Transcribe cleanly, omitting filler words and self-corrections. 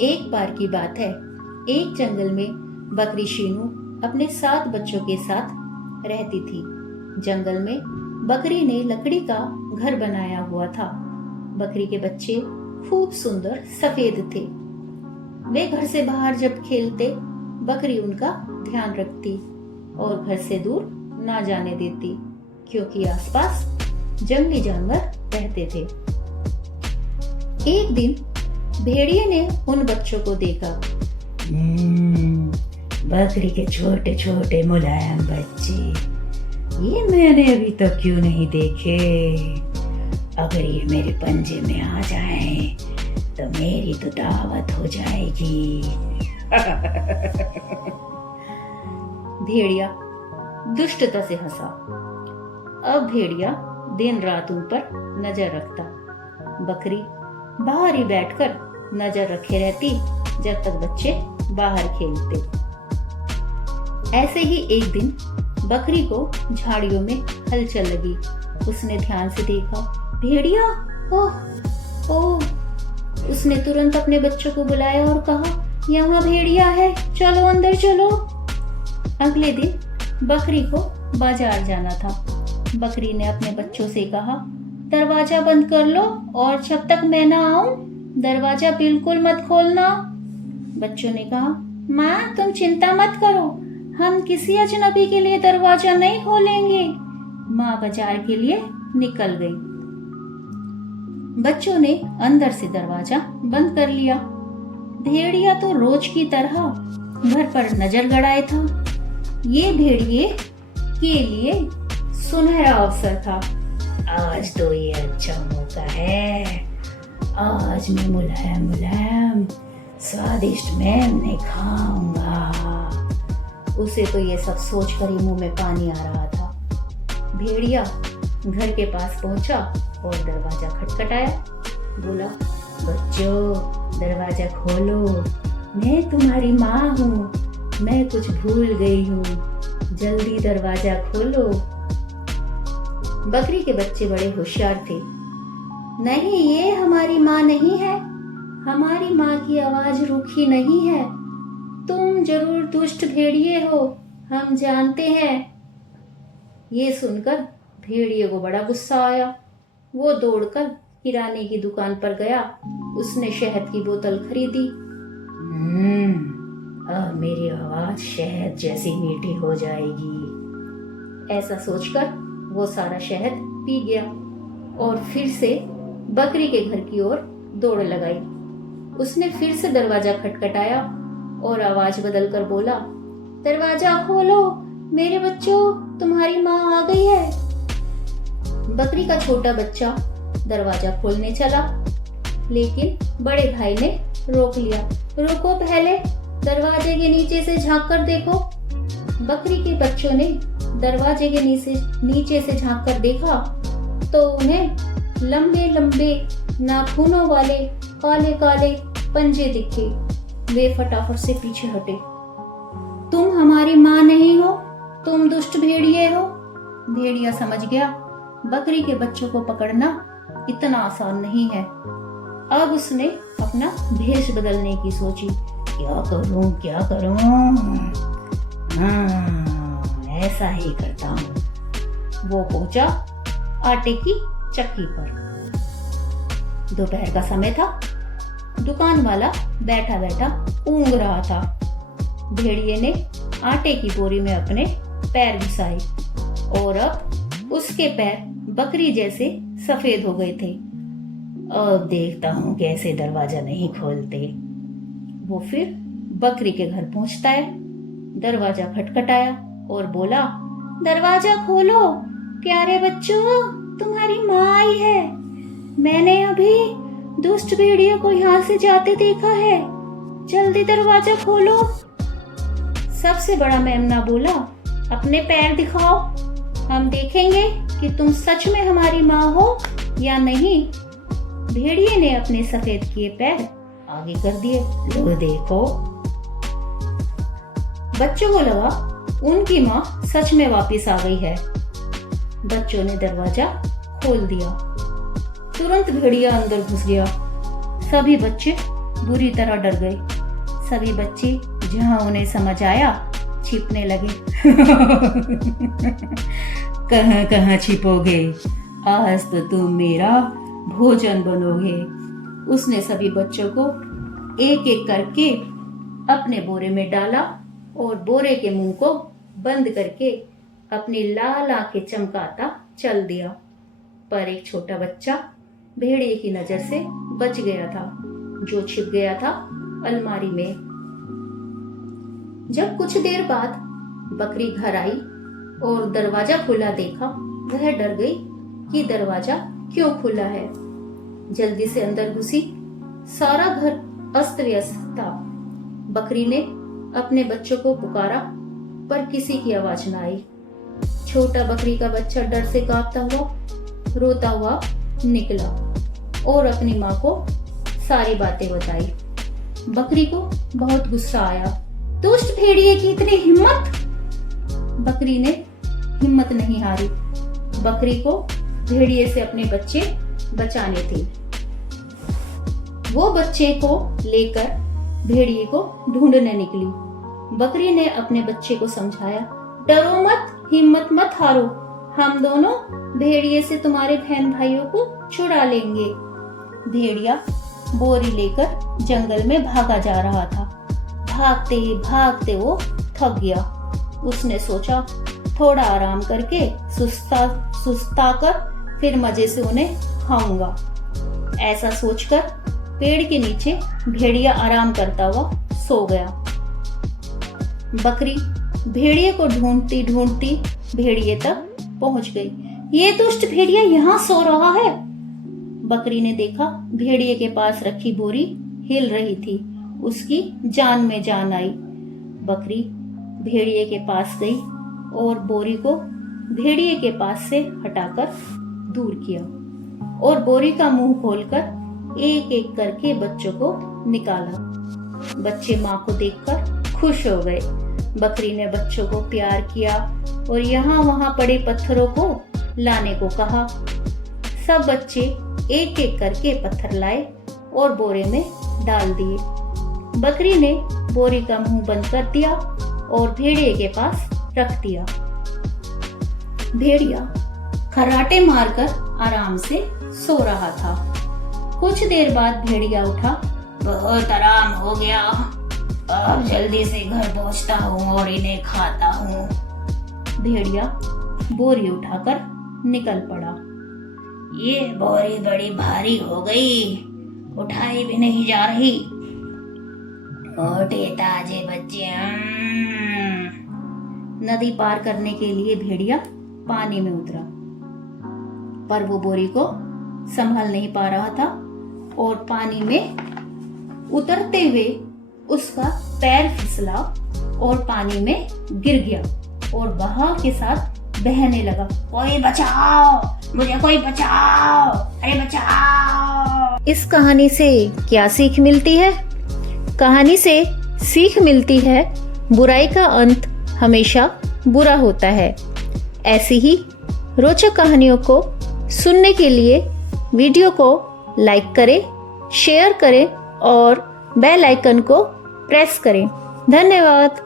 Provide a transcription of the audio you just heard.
एक बार की बात है, एक जंगल में बकरी शीनू अपने 7 बच्चों के साथ रहती थी। जंगल में बकरी ने लकड़ी का घर बनाया हुआ था। बकरी के बच्चे खूब सुंदर सफेद थे। वे घर से बाहर जब खेलते, बकरी उनका ध्यान रखती और घर से दूर ना जाने देती, क्योंकि आसपास जंगली जानवर रहते थे। एक दिन भेड़िए ने उन बच्चों को देखा। बकरी के छोटे छोटे मुलायम बच्चे, ये मैंने अभी तक क्यों नहीं देखे। अगर ये मेरे पंजे में आ जाएं, तो मेरी तो दावत हो जाएगी। भेड़िया दुष्टता से हंसा। अब भेड़िया दिन रात उन पर नजर रखता। बकरी बाहर ही बैठकर नजर रखे रहती जब तक बच्चे बाहर खेलते। ऐसे ही एक दिन बकरी को झाड़ियों में हलचल लगी। उसने ध्यान से देखा, भेड़िया, ओह ओह। उसने तुरंत अपने बच्चों को बुलाया और कहा, यहाँ भेड़िया है, चलो अंदर चलो। अगले दिन बकरी को बाजार जाना था। बकरी ने अपने बच्चों से कहा, दरवाजा बंद कर लो और जब तक मैं ना आऊं दरवाजा बिल्कुल मत खोलना। बच्चों ने कहा, माँ तुम चिंता मत करो, हम किसी अजनबी के लिए दरवाजा नहीं खोलेंगे। माँ बाजार के लिए निकल गई। बच्चों ने अंदर से दरवाजा बंद कर लिया। भेड़िया तो रोज की तरह घर पर नजर गड़ाए था। ये भेड़िए के लिए सुनहरा अवसर था। आज तो ये अच्छा मौका है। आज मैं मुलायम मुलायम स्वादिष्ट मेमने खाऊंगा। उसे तो ये सब सोचकर ही मुंह में पानी आ रहा था। भेड़िया घर के पास पहुंचा और दरवाजा खटखटाया। बोला, बच्चों दरवाजा खोलो, मैं तुम्हारी माँ हूँ। मैं कुछ भूल गई हूँ, जल्दी दरवाजा खोलो। बकरी के बच्चे बड़े होशियार थे। नहीं, ये हमारी माँ नहीं है। हमारी माँ की आवाज रूखी नहीं है। तुम जरूर दुष्ट भेड़िए हो, हम जानते हैं। ये सुनकर भेड़िए को बड़ा गुस्सा आया। वो दौड़कर किराने की दुकान पर गया। उसने शहद की बोतल खरीदी। अब मेरी आवाज शहद जैसी मीठी हो जाएगी। ऐसा सोचकर वो सारा शहद पी गया और फिर से बकरी के घर की ओर दौड़ लगाई। उसने फिर से दरवाजा खटखटाया और आवाज बदलकर बोला, दरवाजा खोलो मेरे बच्चों, तुम्हारी माँ आ गई है। बकरी का छोटा बच्चा दरवाजा खोलने चला, लेकिन बड़े भाई ने रोक लिया। रुको, पहले दरवाजे के नीचे से झांक कर देखो। बकरी के बच्चों ने दरवाजे के नीचे से झांक कर देखा तो उन्हें लंबे लंबे नाखूनों वाले काले काले पंजे दिखे। वे फटाफट से पीछे हटे। तुम हमारी माँ नहीं हो, तुम दुष्ट भेड़िए हो। भेड़िया समझ गया बकरी के बच्चों को पकड़ना इतना आसान नहीं है। अब उसने अपना भेष बदलने की सोची। क्या करूं? ऐसा ही करता हूँ। वो पहुंचा आटे की चक्की पर। दोपहर का समय था। दुकान वाला बैठा बैठा ऊँग रहा था। भेड़िए ने आटे की बोरी में अपने पैर घुसाए और अब उसके पैर बकरी जैसे सफेद हो गए थे। अब देखता हूँ कैसे दरवाजा नहीं खोलते। वो फिर बकरी के घर पहुंचता है। दरवाजा खटखटाया और बोला, दरवाजा खोलो प्यारे बच्चों, तुम्हारी माँ आई है। मैंने अभी दुष्ट भेड़िए को यहाँ से जाते देखा है, जल्दी दरवाजा खोलो। सबसे बड़ा मेमना बोला, अपने पैर दिखाओ, हम देखेंगे कि तुम सच में हमारी माँ हो या नहीं। भेड़िए ने अपने सफेद किए पैर आगे कर दिए। लो देखो। बच्चों को लगा उनकी माँ सच में वापस आ गई है। बच्चों ने दरवाजा खोल दिया। तुरंत भेड़िया अंदर घुस गया। सभी बच्चे बुरी तरह डर गए। सभी बच्चे जहां उन्हें समझ आया छिपने लगे। कहाँ कहाँ छिपोगे? आज तो तुम मेरा भोजन बनोगे। उसने सभी बच्चों को एक एक करके अपने बोरे में डाला और बोरे के मुंह को बंद करके अपनी लाल आंखें चमकाता चल दिया। पर एक छोटा बच्चा भेड़िए की नजर से बच गया था, जो छिप गया था अलमारी में। जब कुछ देर बाद बकरी घर आई और दरवाजा खुला देखा, वह डर गई कि दरवाजा क्यों खुला है। जल्दी से अंदर घुसी। सारा घर अस्त व्यस्त था। बकरी ने अपने बच्चों को पुकारा, पर किसी की आवाज न आई। छोटा बकरी का बच्चा डर से कांपता हुआ, रोता हुआ निकला और अपनी माँ को सारी बातें बताई। बकरी को बहुत गुस्सा आया। दुष्ट भेड़िए की इतनी हिम्मत! बकरी ने हिम्मत नहीं हारी। बकरी को भेड़िए से अपने बच्चे बचाने थे। वो बच्चे को लेकर भेड़िए को ढूंढने निकली। बकरी ने अपने बच्चे को समझाया, डरो मत, हिम्मत मत हारो, हम दोनों भेड़िए से तुम्हारे बहन भाइयों को छुड़ा लेंगे। भेड़िया बोरी लेकर जंगल में भागा जा रहा था। भागते भागते वो थक गया। उसने सोचा थोड़ा आराम करके सुस्ता कर फिर मजे से उन्हें खाऊंगा। ऐसा सोचकर पेड़ के नीचे भेड़िया आराम करता हुआ सो गया। बकरी भेड़िए को ढूंढती ढूंढती भेड़िए तक पहुंच गई। ये दुष्ट भेड़िया यहाँ सो रहा है। बकरी ने देखा भेड़िए के पास रखी बोरी हिल रही थी। उसकी जान में जान आई। बकरी भेड़िए के पास गई और बोरी को भेड़िए के पास से हटाकर दूर किया और बोरी का मुंह खोलकर एक एक करके बच्चों को निकाला। बच्चे माँ को देखकर खुश हो गए। बकरी ने बच्चों को प्यार किया और यहाँ वहां पड़े पत्थरों को लाने को कहा। सब बच्चे एक एक करके पत्थर लाए और बोरे में डाल दिए। बकरी ने बोरी का मुंह बंद कर दिया और भेड़िए के पास रख दिया। भेड़िया खर्राटे मारकर आराम से सो रहा था। कुछ देर बाद भेड़िया उठा। बहुत आराम हो गया, अब जल्दी से घर पहुंचता हूँ और इन्हें खाता हूँ। भेड़िया बोरी उठाकर निकल पड़ा। ये बोरी बड़ी भारी हो गई, उठाई भी नहीं जा रही। मोटे ताजे बच्चे। नदी पार करने के लिए भेड़िया पानी में उतरा, पर वो बोरी को संभाल नहीं पा रहा था और पानी में उतरते हुए उसका पैर फिसला और पानी में गिर गया और बहाव के साथ बहने लगा। कोई बचाओ, मुझे कोई बचाओ, अरे बचाओ। इस कहानी से क्या सीख मिलती है? कहानी से सीख मिलती है बुराई का अंत हमेशा बुरा होता है। ऐसी ही रोचक कहानियों को सुनने के लिए वीडियो को लाइक करें, शेयर करें और बेल आइकन को प्रेस करें। धन्यवाद।